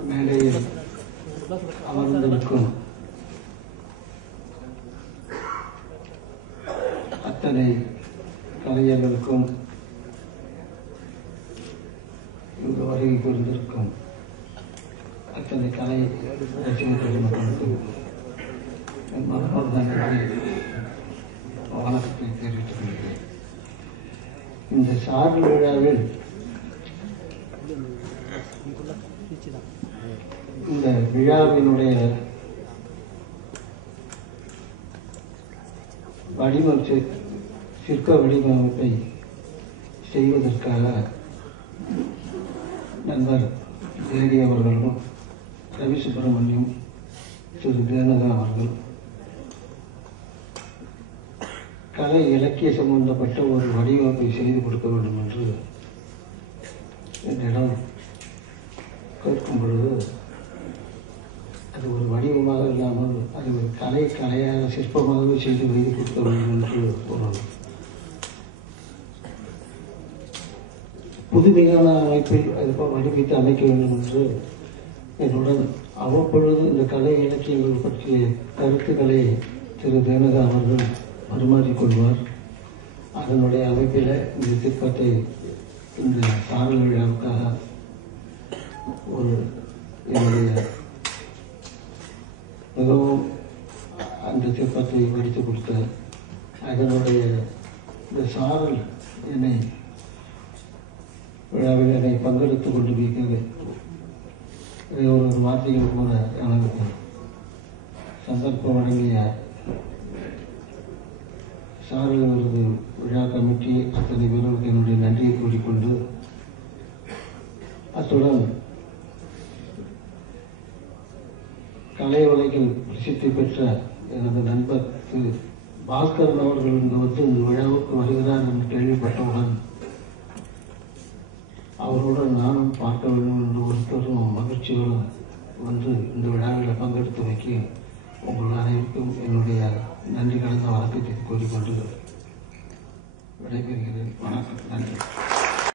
மேடையில் அமர்ந்திருக்கும் அத்தனை கலைஞர்களுக்கும் இங்கு வருகை புரிந்திருக்கும். அத்தனை கலை ரசிக பெருமக்களுக்கும் என் வணக்கத்தை தெரிவித்துக் கொள்கிறேன். இந்த சார்பு விழாவில் இந்த விழாவினுடைய வடிவமைச்சு சிற்ப வடிவமைப்பை செய்வதற்காக நண்பர் தேடி அவர்களும் ரவி சுப்பிரமணியம் திரு தேனகா அவர்கள் கலை இலக்கிய சம்பந்தப்பட்ட ஒரு வடிவமைப்பை செய்து கொடுக்க வேண்டும் என்று என்னிடம் கேட்கும் பொழுது அது ஒரு வடிவமாக இல்லாமல் அது ஒரு கலை கலையாக சிற்பமாகவே செய்து வைத்து கொடுக்க வேண்டும் என்று ஒரு புதுமையான அமைப்பில் அது வடிவமைத்து அமைக்க வேண்டும் என்று என்னுடன் அவ்வப்பொழுது இந்த கலை இலக்கியங்கள் பற்றிய கருத்துக்களை திரு. தேனகா அவர்கள் பரிமாறிக்கொள்வார் அதனுடைய அமைப்பில் இந்த சிற்பத்தை இந்த சாரல் விழாவுக்காக ஒரு என்னுடைய மிகவும் அந்த சிற்பத்தை படித்து கொடுத்த அதனுடைய இந்த சாரல் என்னை விழாவில் என்னை பங்கெடுத்து கொண்டு வைக்கிறது இதை ஒரு ஒரு வார்த்தைகள் கூட எனக்கு சந்தர்ப்பம் வழங்கிய சாரல் விருது விழா கமிட்டி அத்தனை பேருக்கு என்னுடைய நன்றியை கூறிக்கொண்டு அத்துடன் கலை உலகில் பிரசித்தி பெற்ற எனது நண்பர் திரு பாஸ்கரன் அவர்கள் இங்கு வந்து இந்த விழாவுக்கு வருகிறார் என்று கேள்விப்பட்டவுடன் அவருடன் நானும் பார்க்க வேண்டும் என்று ஒருத்தரும் மகிழ்ச்சியோடு வந்து இந்த விழாவில் பங்கெடுத்து வைக்க உங்கள் அனைவருக்கும் என்னுடைய நன்றி கலந்த வணக்கத்தை கூறிக்கொண்டு விடைபெறுகிறேன். வணக்கம்.